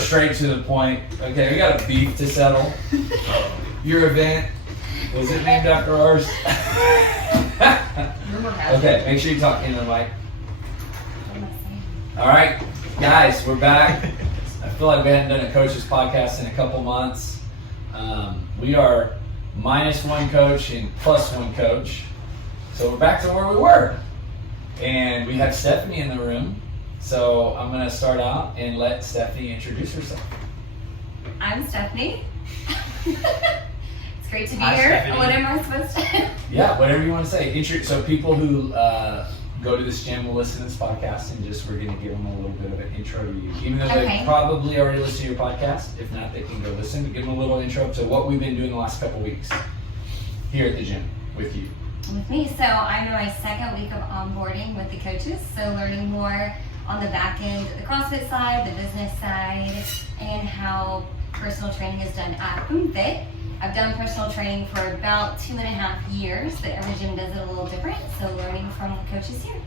straight to the point. Okay, we got a beef to settle. Your event, was it named after ours? Okay, make sure you talk into the mic. All right, guys, we're back. I feel like we hadn't done a coach's podcast in a couple months. We are -1 coach and +1 coach. So we're back to where we were. And we have Stephanie in the room. So I'm going to start out and let Stephanie introduce herself. I'm Stephanie. It's great to be Hi, here. Stephanie. What am I supposed to? Yeah, whatever you want to say. So people who go to this gym will listen to this podcast, and we're going to give them a little bit of an intro to you. Even though they probably already listen to your podcast. If not, they can go listen. But give them a little intro to what we've been doing the last couple weeks here at the gym with you. With me. So I'm in my second week of onboarding with the coaches. So learning more on the back end, the CrossFit side, the business side, and how personal training is done at Untitled. I've done personal training for about 2.5 years, but every gym does it a little different. So learning from the coaches here.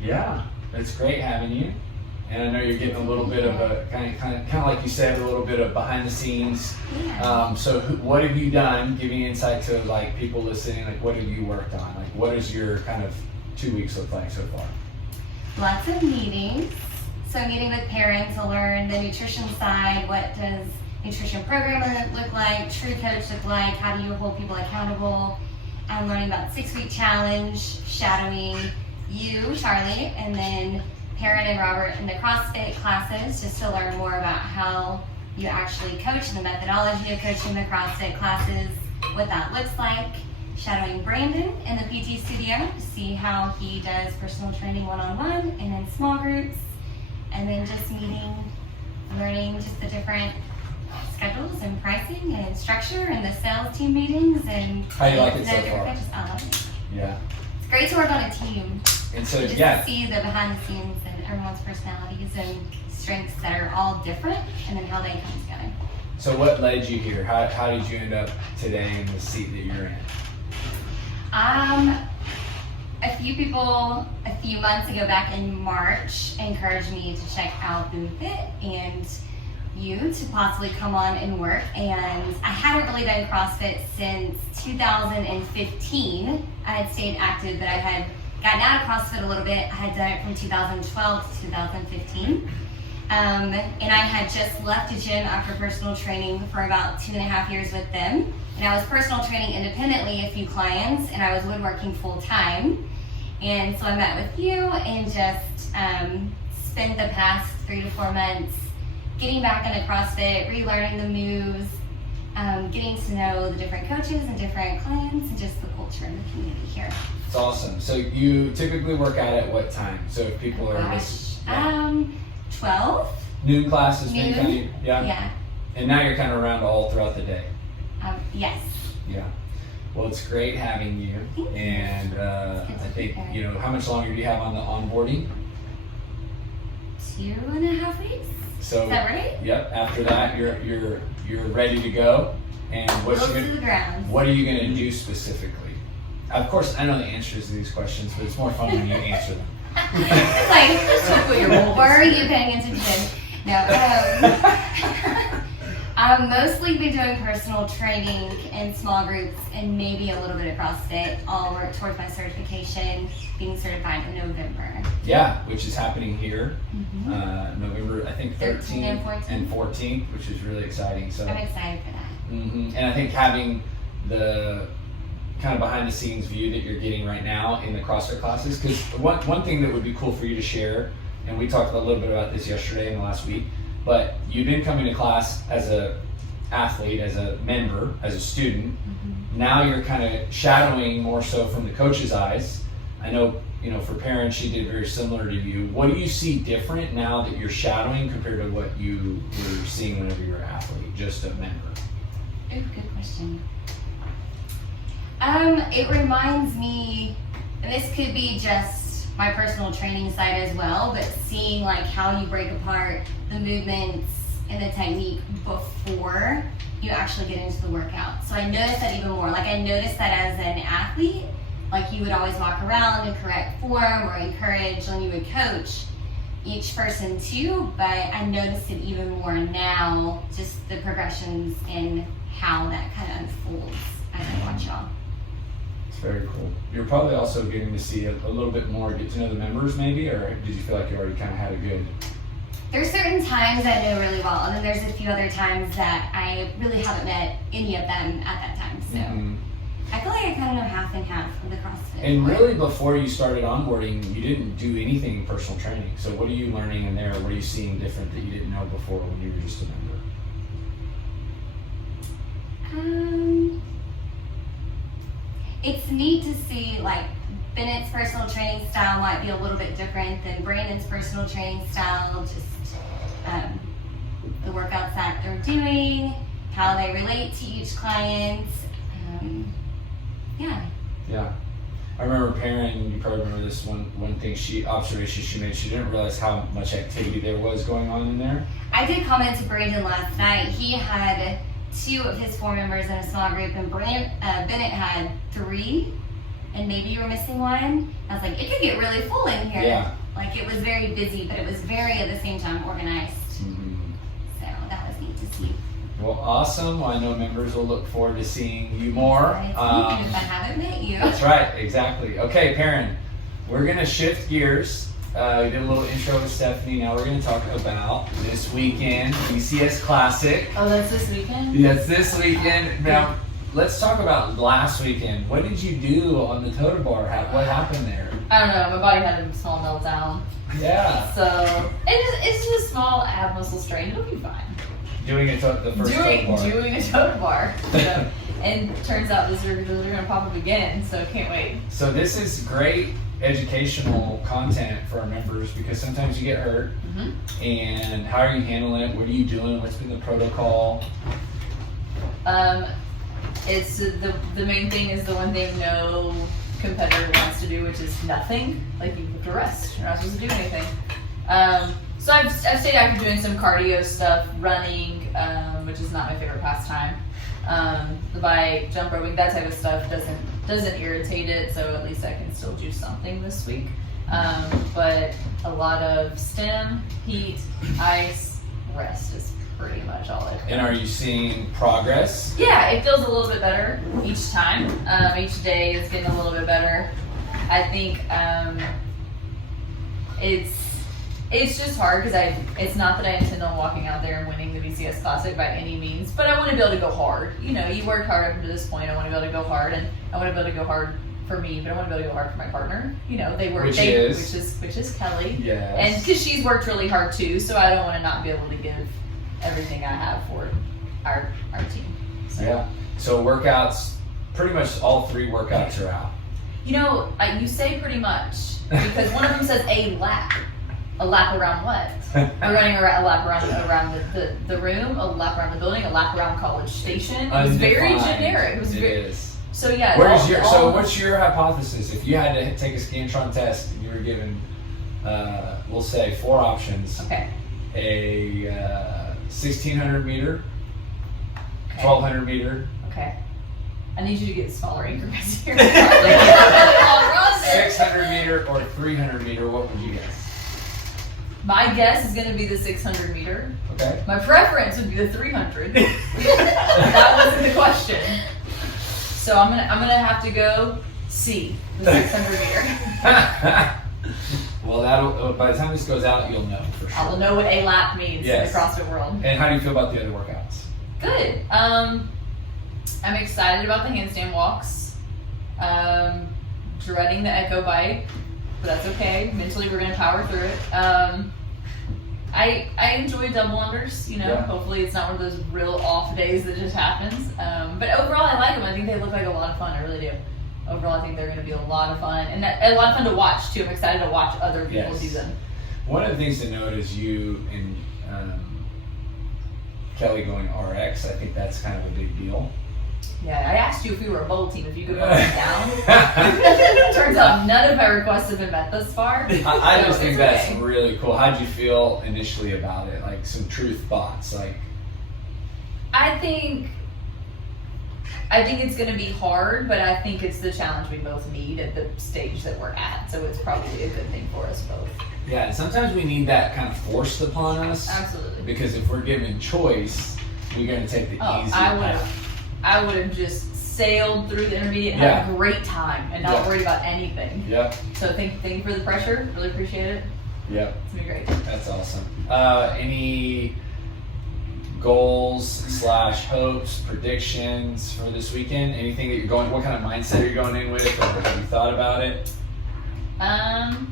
Yeah, it's great having you. And I know you're getting a little bit of a kind of like you said, a little bit of behind the scenes. Yeah. So what have you done? Giving insight to like people listening. Like what have you worked on? Like what does your kind of 2 weeks look like so far? Lots of meetings. So meeting with parents to learn the nutrition side. What does nutrition programmer look like? True coach look like? How do you hold people accountable? I'm learning about 6-week challenge, shadowing you, Charlie, and then Perrin and Robert in the CrossFit classes, just to learn more about how you actually coach and the methodology of coaching the CrossFit classes, what that looks like. Shadowing Brandon in the PT studio to see how he does personal training one-on-one and in small groups. And then just meeting, learning just the different schedules and pricing and structure and the sales team meetings and how you like it so far? I love it. Yeah. It's great to work on a team. And so Just to see the behind the scenes and everyone's personalities and strengths that are all different, and then how they come together. So what led you here? How did you end up today in the seat that you're in? A few people a few months ago, back in March, encouraged me to check out Untitled and you to possibly come on and work. And I hadn't really done CrossFit since 2015. I had stayed active, but I had gotten out of CrossFit a little bit. I had done it from 2012 to 2015. And I had just left a gym after personal training for about 2.5 years with them. And I was personal training independently a few clients, and I was woodworking full time. And so I met with you and just spent the past 3 to 4 months getting back into CrossFit, relearning the moves, getting to know the different coaches and different clients, and just the culture and the community here. It's awesome. So you typically work out at what time? So if people are 12. Noon classes, Noon. kind of, yeah. Yeah. And now you're kind of around all throughout the day. Yes. Yeah. Well, it's great having you. Thank you. And I think, how much longer do you have on the onboarding? 2.5 weeks. So, is that right? Yep. After that, you're ready to go. And Close to the ground. what are you going to do specifically? Of course, I know the answers to these questions, but it's more fun when you answer them. It's like, where are you paying attention? No. I'll mostly be doing personal training in small groups and maybe a little bit of CrossFit. I'll work towards my certification, being certified in November. Yeah, which is happening here, November, I think 13th and 14th, which is really exciting. So I'm excited for that. And I think having the kind of behind the scenes view that you're getting right now in the CrossFit classes, because one thing that would be cool for you to share, and we talked a little bit about this yesterday and last week, but you've been coming to class as a athlete, as a member, as a student. Now you're kind of shadowing more so from the coach's eyes. I know, for parents, she did very similar to you. What do you see different now that you're shadowing compared to what you were seeing whenever you were an athlete, just a member? Ooh, good question. It reminds me, and this could be just my personal training side as well, but seeing like how you break apart the movements and the technique before you actually get into the workout. So I noticed that even more. Like I noticed that as an athlete, like you would always walk around and correct form or encourage when you would coach. each person too, but I noticed it even more now, just the progressions in how that kind of unfolds as I watch y'all. It's very cool. You're probably also getting to see a little bit more, get to know the members maybe, or did you feel like you already kind of had a good... There's certain times I know really well, and then there's a few other times that I really haven't met any of them at that time, so. I feel like I kind of know half and half of the CrossFit. And really, before you started onboarding, you didn't do anything in personal training. So what are you learning in there? What are you seeing different that you didn't know before when you were just a member? It's neat to see, like, Bennett's personal training style might be a little bit different than Brandon's personal training style. Just the workouts that they're doing, how they relate to each client. Yeah. I remember Perrin, you probably remember this one observation she made. She didn't realize how much activity there was going on in there. I did comment to Brandon last night. He had 2 of his 4 members in a small group, and Bennett had 3, and maybe you were missing one. I was like, it could get really full in here. Yeah. Like, it was very busy, but it was very, at the same time, organized. So that was neat to see. Well, awesome. Well, I know members will look forward to seeing you more. If I haven't met you. That's right, exactly. Okay, Perrin, we're going to shift gears. We did a little intro with Stephanie. Now we're going to talk about this weekend, BCS Classic. Oh, that's this weekend? Yes, this weekend. Now, let's talk about last weekend. What did you do on the totem bar? What happened there? I don't know. My body had a small meltdown. Yeah. So it's just a small ab muscle strain. It'll be fine. Doing the first totem bar. Doing a totem bar. So, and turns out those are going to pop up again. So can't wait. So this is great educational content for our members because sometimes you get hurt. And how are you handling it? What are you doing? What's been the protocol? It's the main thing is the one thing no competitor wants to do, which is nothing. Like, you have to rest. You're not supposed to do anything. So I've stayed active doing some cardio stuff, running, which is not my favorite pastime. The bike, jump roping, that type of stuff doesn't irritate it, so at least I can still do something this week. But a lot of stem, heat, ice, rest is pretty much all I've done. And are you seeing progress? Yeah, it feels a little bit better each time. Each day is getting a little bit better. I think it's just hard because it's not that I intend on walking out there and winning the BCS Classic by any means, but I want to be able to go hard. You know, you worked hard up to this point. I want to be able to go hard, and I want to be able to go hard for me, but I want to be able to go hard for my partner. You know, which is Kelly. Yes. And because she's worked really hard too, so I don't want to not be able to give everything I have for our team. So. Yeah. So workouts, pretty much all 3 workouts are out. You know, you say pretty much because one of them says a lap. A lap around what? We're running a lap around the room, a lap around the building, a lap around College Station. It was very generic. It is. So yeah. What's your hypothesis? If you had to take a Scantron test and you were given, we'll say 4 options. Okay. A 1,600 meter, 1,200 meter. Okay. I need you to get smaller increments here. 600 meter or 300 meter. What would you guess? My guess is going to be the 600 meter. Okay. My preference would be the 300. That wasn't the question. So I'm gonna have to go C, the 600 meter. Well, by the time this goes out, you'll know for sure. I will know what a lap means in the CrossFit world. And how do you feel about the other workouts? Good. I'm excited about the handstand walks. Dreading the echo bike, but that's okay. Mentally, we're gonna power through it. I enjoy double unders. You know, hopefully it's not one of those real off days that just happens. But overall, I like them. I think they look like a lot of fun. I really do. Overall, I think they're going to be a lot of fun and a lot of fun to watch too. I'm excited to watch other people do them. One of the things to note is you and Kelly going RX. I think that's kind of a big deal. Yeah, I asked you if we were a bowl team, if you could run us down. Turns out none of my requests have been met thus far. I just think that's really cool. How'd you feel initially about it? Like some truth thoughts? Like, I think I think it's going to be hard, but I think it's the challenge we both need at the stage that we're at. So it's probably a good thing for us both. Yeah, and sometimes we need that kind of forced upon us. Absolutely. Because if we're given choice, we're going to take the easy path. I would have just sailed through the intermediate, had a great time, and not worried about anything. Yep. So thank you for the pressure. Really appreciate it. Yep. It's going to be great. That's awesome. Any goals / hopes, predictions for this weekend? Anything that you're going, what kind of mindset are you going in with, or have you thought about it? I'm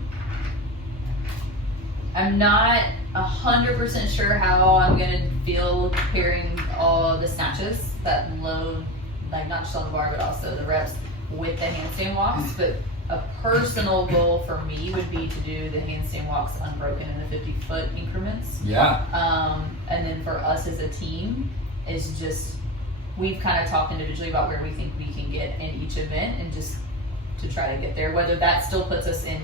not 100% sure how I'm going to feel preparing all the snatches, that load, like not just on the bar, but also the reps with the handstand walks. But a personal goal for me would be to do the handstand walks unbroken in the 50-foot increments. Yeah. And then for us as a team, is just, we've kind of talked individually about where we think we can get in each event, and just to try to get there. Whether that still puts us in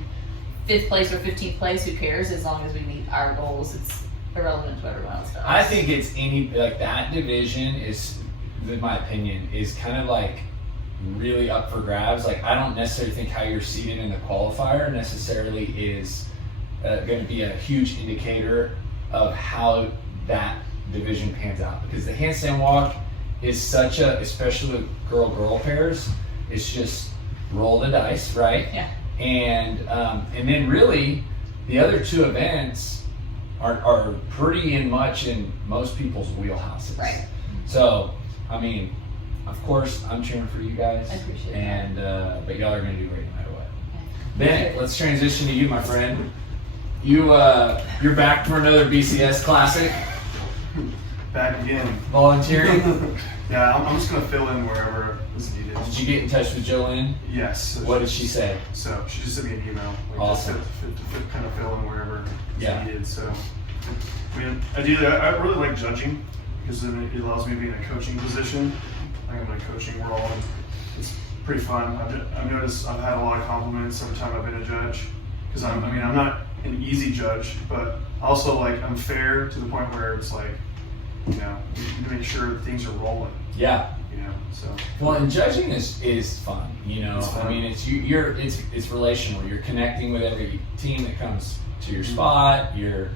5th place or 15th place, who cares? As long as we meet our goals, it's irrelevant to what everyone else does. I think it's like that division is, in my opinion, is kind of like really up for grabs. Like, I don't necessarily think how you're seated in the qualifier necessarily is going to be a huge indicator of how that division pans out, because the handstand walk is such a, especially with girl pairs, it's just roll the dice, right? Yeah. And then really the other 2 events are pretty much in most people's wheelhouses. Right. So, I mean, of course, I'm cheering for you guys. I appreciate and, but y'all are going to do great no matter what. Okay. Bennett, let's transition to you, my friend. You're back for another BCS Classic. Back again. Volunteering. Yeah, I'm just going to fill in wherever is needed. Did you get in touch with Jolene? Yes. What did she say? So she just sent me an email. Like, Awesome. Just to kind of fill in wherever is needed. So, I mean, ideally, I really like judging, because then it allows me to be in a coaching position. I'm in a coaching role, and it's pretty fun. I've noticed I've had a lot of compliments every time I've been a judge, because I'm not an easy judge, but also like I'm fair to the point where it's like, you know, to make sure things are rolling. Yeah. You know, so. Well, and judging is fun. You know, It's fun. I mean, it's relational. You're connecting with every team that comes to your spot. You're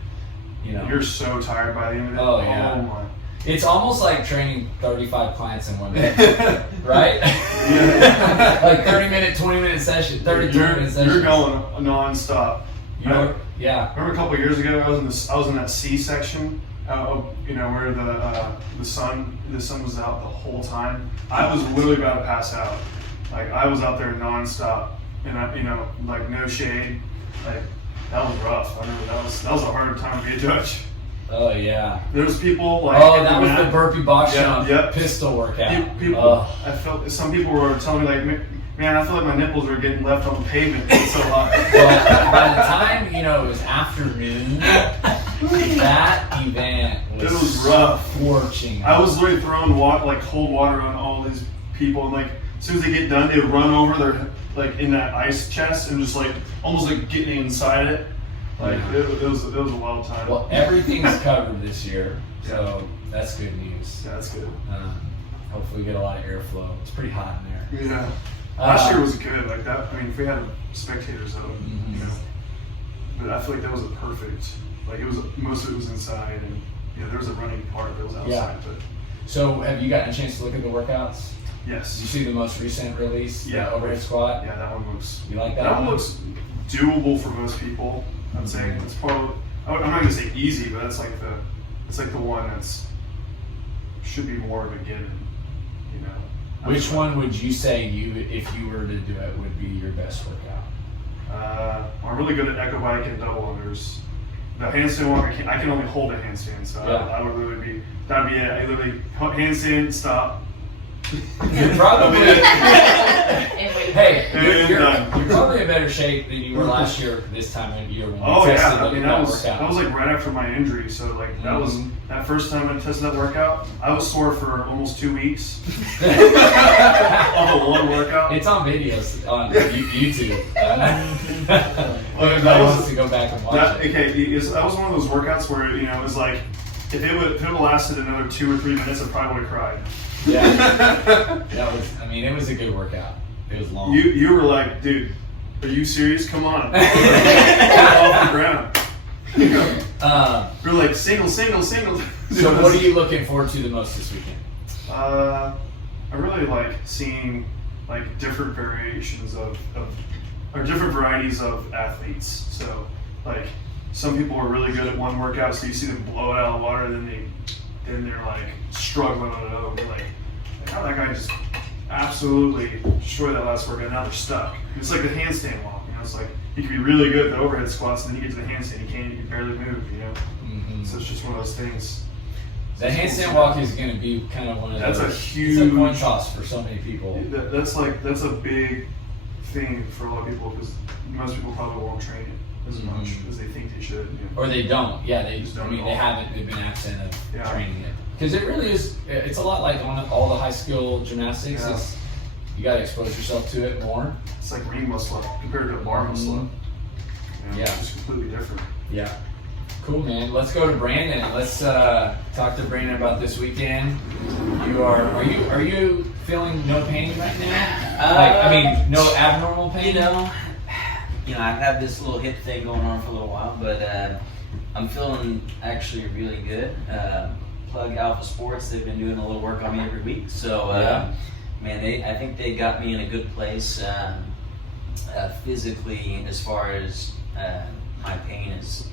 so tired by the end of it. Oh, yeah. Oh my. It's almost like training 35 clients in one day, right? Yeah. Like 30-minute, 20-minute session, 32-minute session. You're going nonstop. Yeah. Remember a couple of years ago, I was in that C section, where the sun was out the whole time. I was literally about to pass out. Like, I was out there nonstop, and like no shade. Like, that was rough. I remember that was a hard time to be a judge. Oh yeah. There's people like. Oh, that was the burpee box jump yep. pistol workout. People, I felt some people were telling me like, man, I feel like my nipples are getting left on the pavement. It's so hot. Well, by the time it was afternoon, that event was rough. Scorching. I was literally throwing cold water on all these people, and like as soon as they get done, they would run over their in that ice chest and just like almost like getting inside it. Like it was a wild time. Well, everything's covered this year, so that's good news. Yeah, that's good. Hopefully we get a lot of airflow. It's pretty hot in there. Yeah. Last year was good like that. I mean, if we had spectators though, but I feel like that was a perfect. Like most of it was inside, and there was a running part that was outside. Yeah. But so have you gotten a chance to look at the workouts? yes. Did you see the most recent release? Yeah. The overhead squat. Yeah, that one looks. You like that? That one looks doable for most people. I'm saying it's probably. I'm not gonna say easy, but it's like the one that's should be more of a given. You know. Which one would you say if you were to do it, would be your best workout? I'm really good at echo bike and double unders. The handstand walk, I can only hold a handstand, so I would really be. That'd be it. I literally handstand, stop. You're probably. Hey, you're And probably in better shape than you were last year this time of year when you Oh tested yeah, I mean that was workout. like right after my injury, so like that was that first time I tested that workout. I was sore for almost 2 weeks. On the one workout. It's on videos on YouTube. That That was- wants to go back and watch That, it. okay, that was one of those workouts where it was like if it would have lasted another 2 or 3 minutes, I probably would have cried. Yeah. That was, I mean, it was a good workout. It was long. You were like, dude, are you serious? Come on. Get off the ground. We're like, single. So what are you looking forward to the most this weekend? I really like seeing like different variations or different varieties of athletes. So like some people are really good at one workout, so you see them blow it out of the water, then they're like struggling on another. Like how that guy just absolutely destroyed that last workout. Now they're stuck. It's like the handstand walk. You know, it's like you can be really good at the overhead squats, and then you get to the handstand, you can barely move. You know, so it's just one of those things. The handstand walk is going to be kind of one of those. That's a huge. It's a coin toss for so many people. That's a big thing for a lot of people because most people probably won't train it as much as they think they should. You know? Or they don't. Yeah, they just don't. I mean, they haven't. They've been absent of training it because it really is. It's a lot like on all the high skill gymnastics. Yeah. You got to expose yourself to it more. It's like ring muscle up compared to a bar muscle up. You know, Yeah, it's just completely different. Yeah. Cool, man. Let's go to Brandon. Let's talk to Brandon about this weekend. Are you feeling no pain right now? No abnormal pain? You know, I've had this little hip thing going on for a little while, but I'm feeling actually really good. Plug Alpha Sports, they've been doing a little work on me every week. So, man, I think they got me in a good place physically as far as my pain is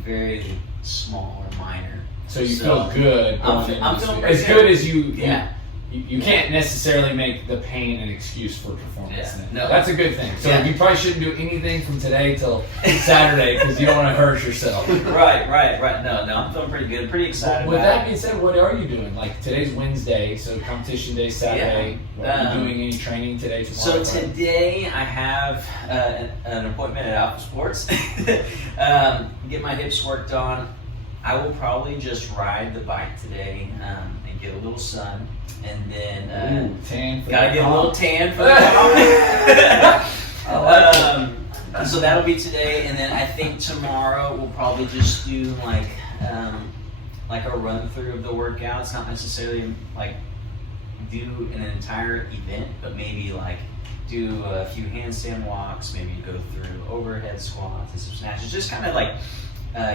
very small or minor. So you feel good. I'm feeling pretty as good as you. Yeah. You can't necessarily make the pain an excuse for performance. Yeah. Then. No. That's a good thing. So you probably shouldn't do anything from today till Saturday because you don't want to hurt yourself. Right. No, I'm feeling pretty good. Pretty excited. With that being said, what are you doing? Like today's Wednesday, so competition day Saturday. Yeah. Are you doing any training today, tomorrow? So today I have an appointment at Alpha Sports. Get my hips worked on. I will probably just ride the bike today and get a little sun, and then tan. Gotta get a little tan for the comp. So that'll be today, and then I think tomorrow we'll probably just do like a run through of the workouts. Not necessarily like do an entire event, but maybe like do a few handstand walks, maybe go through overhead squats and some snatches, just kind of like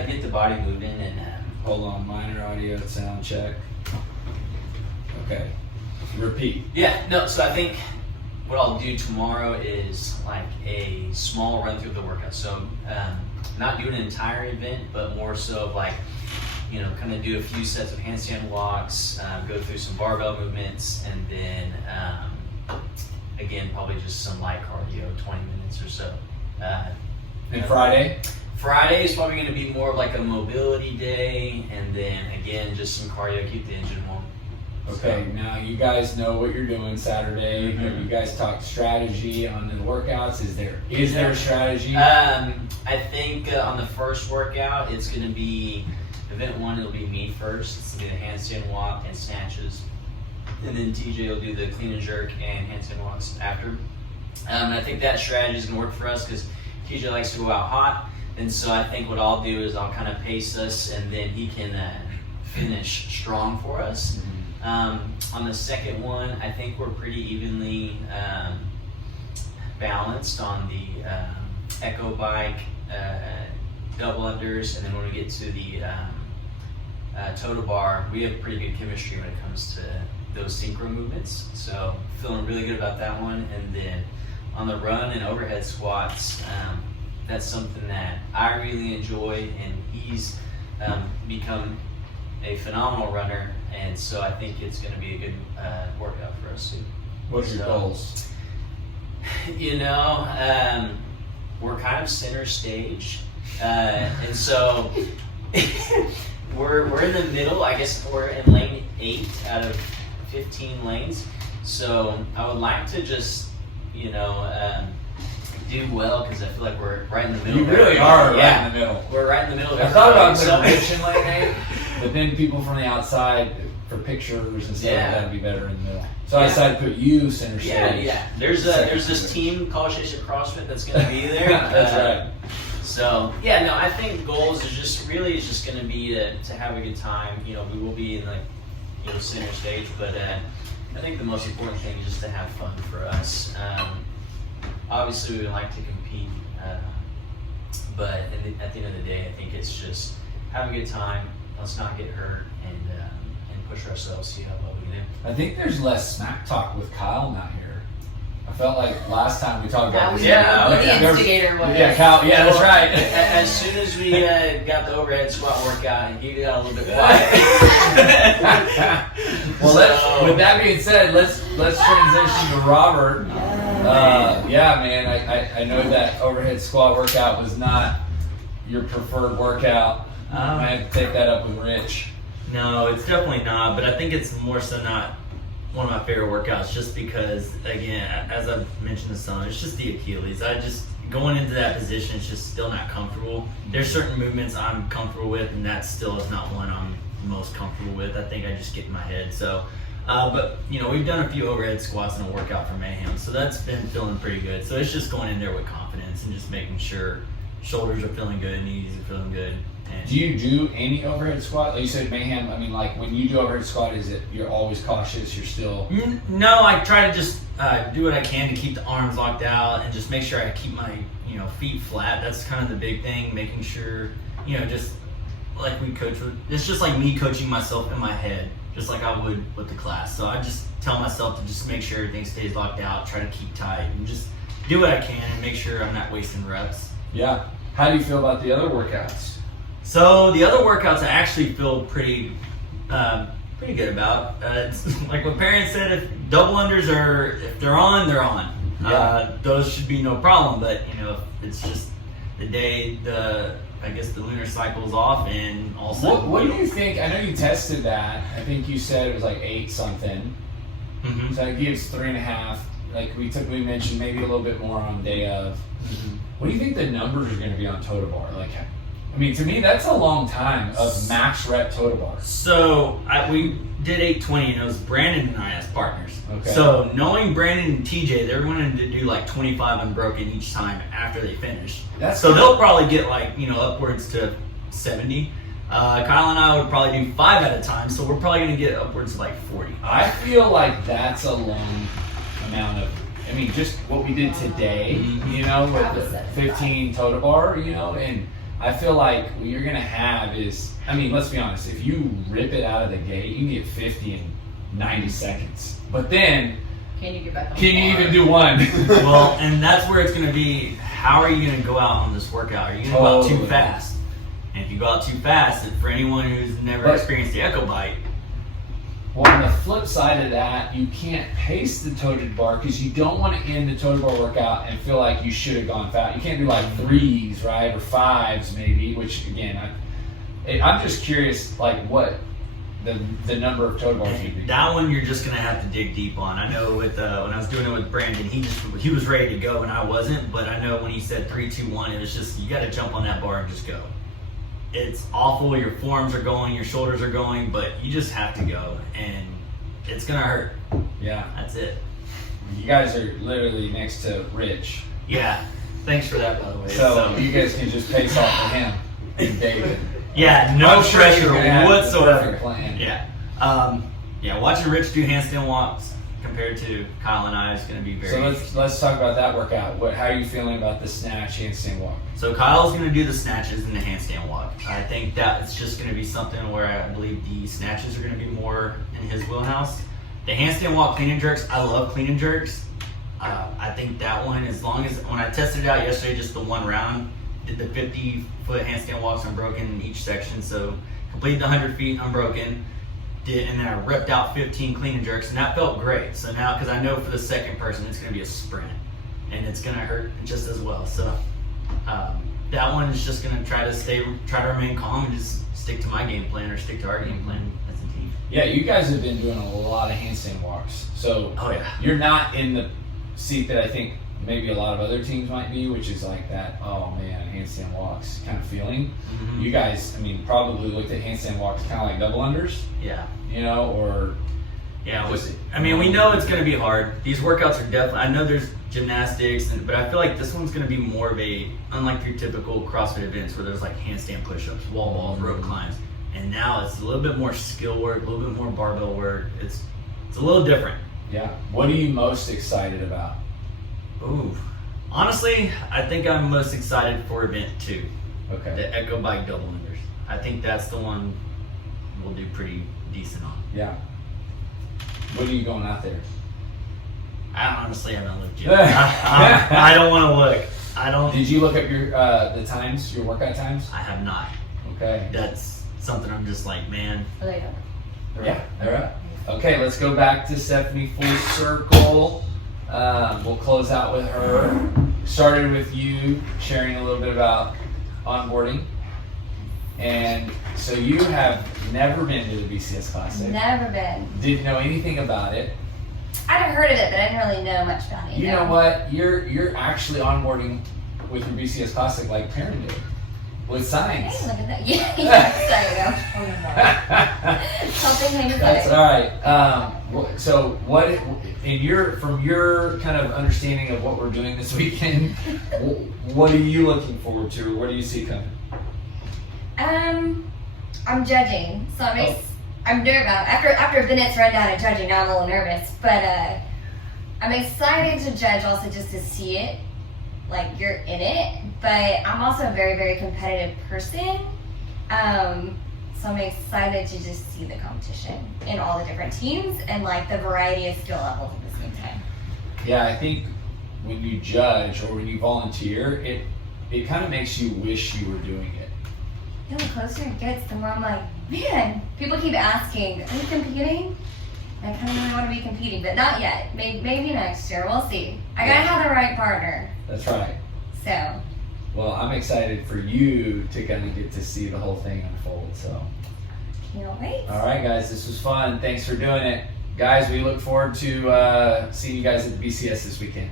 get the body moving. And hold on, minor audio sound check. Okay, repeat. Yeah, no, so I think what I'll do tomorrow is like a small run through the workout. So not do an entire event, but more so of like, kind of do a few sets of handstand walks, go through some barbell movements, and then again, probably just some light cardio, 20 minutes or so. And Friday? Friday is probably going to be more of like a mobility day, and then again, just some cardio, keep the engine warm. Okay, now you guys know what you're doing Saturday. Have you guys talked strategy on the workouts? Is there a strategy? I think on the first workout, it's going to be event 1. It'll be me first. It's going to be the handstand walk and snatches, and then TJ will do the clean and jerk and handstand walks after. And I think that strategy is going to work for us because TJ likes to go out hot, and so I think what I'll do is I'll kind of pace us, and then he can finish strong for us. On the second one, I think we're pretty evenly balanced on the echo bike, double unders, and then when we get to the total bar, we have pretty good chemistry when it comes to those synchro movements. So feeling really good about that one. And then on the run and overhead squats, that's something that I really enjoy, and he's become a phenomenal runner, and so I think it's going to be a good workout for us too. What's your goals? We're kind of center stage, and so we're in the middle. I guess we're in lane 8 out of 15 lanes. So I would like to just do well, because I feel like we're right in the middle. You really are right in the middle. We're right in the middle of I thought about the position lane 8, but then people from the outside for pictures and stuff that'd be better in the middle. So I decided to put you center stage. Yeah. There's this team, College Station CrossFit, that's going to be there. That's right. So I think goals is just going to be to have a good time. We will be in center stage, but I think the most important thing is just to have fun for us. Obviously, we would like to compete, but at the end of the day, I think it's just have a good time. Let's not get hurt and push ourselves, see how well we do. I think there's less smack talk with Kyle now here. I felt like last time we talked about That was this. the instigator one. Yeah, Kyle. Yeah, that's right. As soon as we got the overhead squat workout, he got a little bit quiet. Well, with that being said, let's transition to Robert. Yeah, man, I know that overhead squat workout was not your preferred workout. I had to take that up with Rich. No, it's definitely not, but I think it's more so not one of my favorite workouts just because, again, as I've mentioned to some, it's just the Achilles. Going into that position, it's just still not comfortable. There's certain movements I'm comfortable with, and that still is not one I'm most comfortable with. I think I just get in my head. So, but, we've done a few overhead squats in a workout for Mayhem, so that's been feeling pretty good. So it's just going in there with confidence and just making sure shoulders are feeling good, knees are feeling good. Do you do any overhead squat? Like you said, Mayhem, I mean, like when you do overhead squat, is it you're always cautious, you're still... No, I try to just do what I can to keep the arms locked out and just make sure I keep my feet flat. That's kind of the big thing, making sure, just like we coach with, it's just like me coaching myself in my head, just like I would with the class. So I just tell myself to just make sure everything stays locked out, try to keep tight, and just do what I can and make sure I'm not wasting reps. Yeah. How do you feel about the other workouts? So the other workouts I actually feel pretty good about. It's like what parents said, if double unders if they're on, they're on. Yeah. Those should be no problem, but if it's just the day I guess the lunar cycle's off and also. What do you think? I know you tested that. I think you said it was like 8 something. Mm-hmm. So that gives 3.5. Like we mentioned maybe a little bit more on day of. Mm-hmm. What do you think the numbers are going to be on total bar? Like, I mean, to me, that's a long time of max rep total bar. So we did 820, and it was Brandon and I as partners. Okay. So knowing Brandon and TJ, they're wanting to do like 25 unbroken each time after they finish. So they'll probably get like upwards to 70. Kyle and I would probably do 5 at a time, so we're probably going to get upwards of like 40. I feel like that's a long amount of. I mean, just what we did today, with the 15 total bar, and I feel like what you're going to have is, I mean, let's be honest, if you rip it out of the gate, you can get 50 in 90 seconds. But then, Can you get back on can the you bar? even do one? Well, and that's where it's going to be, how are you going to go out on this workout? Are you going to go out too Totally. fast? And if you go out too fast, and for anyone who's never But- experienced the Echo Bike, Well, on the flip side of that, you can't pace the toted bar because you don't want to end the toted bar workout and feel like you should have gone fast. You can't do like 3s, right, or 5s maybe. Which again, I'm just curious, like what the number of toted bars would be. that one you're just gonna have to dig deep on. I know with when I was doing it with Brandon, he was ready to go and I wasn't. But I know when he said 3, 2, 1, it was just you got to jump on that bar and just go. It's awful. Your forearms are going, your shoulders are going, but you just have to go, and it's gonna hurt. Yeah, That's it. you guys are literally next to Rich, Yeah. Thanks for that, by the way. so you guys can just pace off of him and David. yeah, no I'm sure you're pressure gonna have the whatsoever. perfect plan. Yeah. Watching Rich do handstand walks compared to Kyle and I is going to be very. So let's talk about that workout. How are you feeling about the snatch handstand walk? So Kyle's going to do the snatches and the handstand walk. I think that it's just going to be something where I believe the snatches are going to be more in his wheelhouse. The handstand walk, clean and jerks. I love clean and jerks. I think that one, as long as when I tested it out yesterday, just the one round, did the 50-foot handstand walks unbroken in each section. So completed the 100 feet unbroken. And then I ripped out 15 clean and jerks, and that felt great. So now, because I know for the second person, it's going to be a sprint, and it's going to hurt just as well. So that one is just going to try to remain calm and just stick to my game plan or stick to our game plan as a team. Yeah, you guys have been doing a lot of handstand walks. So Oh yeah. you're not in the seat that I think maybe a lot of other teams might be, which is like that, oh man, handstand walks kind of feeling. Mm-hmm. You guys, I mean, probably looked at handstand walks kind of like double unders, Yeah. or Yeah. Just- I mean, we know it's going to be hard. These workouts are definitely. I know there's gymnastics, but I feel like this one's going to be more of a, unlike your typical CrossFit events where there's like handstand push-ups, wall balls, rope climbs, and now it's a little bit more skill work, a little bit more barbell work. It's a little different. Yeah. What are you most excited about? Ooh. Honestly, I think I'm most excited for event 2. Okay. The Echo Bike Double Unders. I think that's the one we'll do pretty decent on. Yeah. What are you going out there? I honestly haven't looked yet. I don't want to look. I don't. Did you look up your the times, your workout times? I have not. Okay. That's something I'm just like, man. Oh, there you go. Yeah. All right. Okay, let's go back to Stephanie full circle. We'll close out with her. Started with you sharing a little bit about onboarding. And so you have never been to the BCS Classic. Never been. Didn't know anything about it. I'd have heard of it, but I didn't really know much about it. You know what? You're actually onboarding with your BCS Classic like Perrin did. With signs. Hey, look at that. Yeah, there you go. Something maybe That's all right. So what, from your kind of understanding of what we're doing this weekend, what are you looking forward to? What do you see coming? I'm judging, so I'm nervous. After Bennett's rundown of judging, now I'm a little nervous. But I'm excited to judge, also just to see it, like you're in it. But I'm also a very, very competitive person. So I'm excited to just see the competition in all the different teams and like the variety of skill levels at the same time. Yeah, I think when you judge or when you volunteer, it kind of makes you wish you were doing it. You know, the closer it gets, the more I'm like, man, people keep asking, are you competing? I kind of really want to be competing, but not yet. Maybe next year. We'll see. I gotta have the right partner. That's right. So. Well, I'm excited for you to kind of get to see the whole thing unfold. So. Can't wait. All right, guys, this was fun. Thanks for doing it. Guys, we look forward to seeing you guys at the BCS this weekend.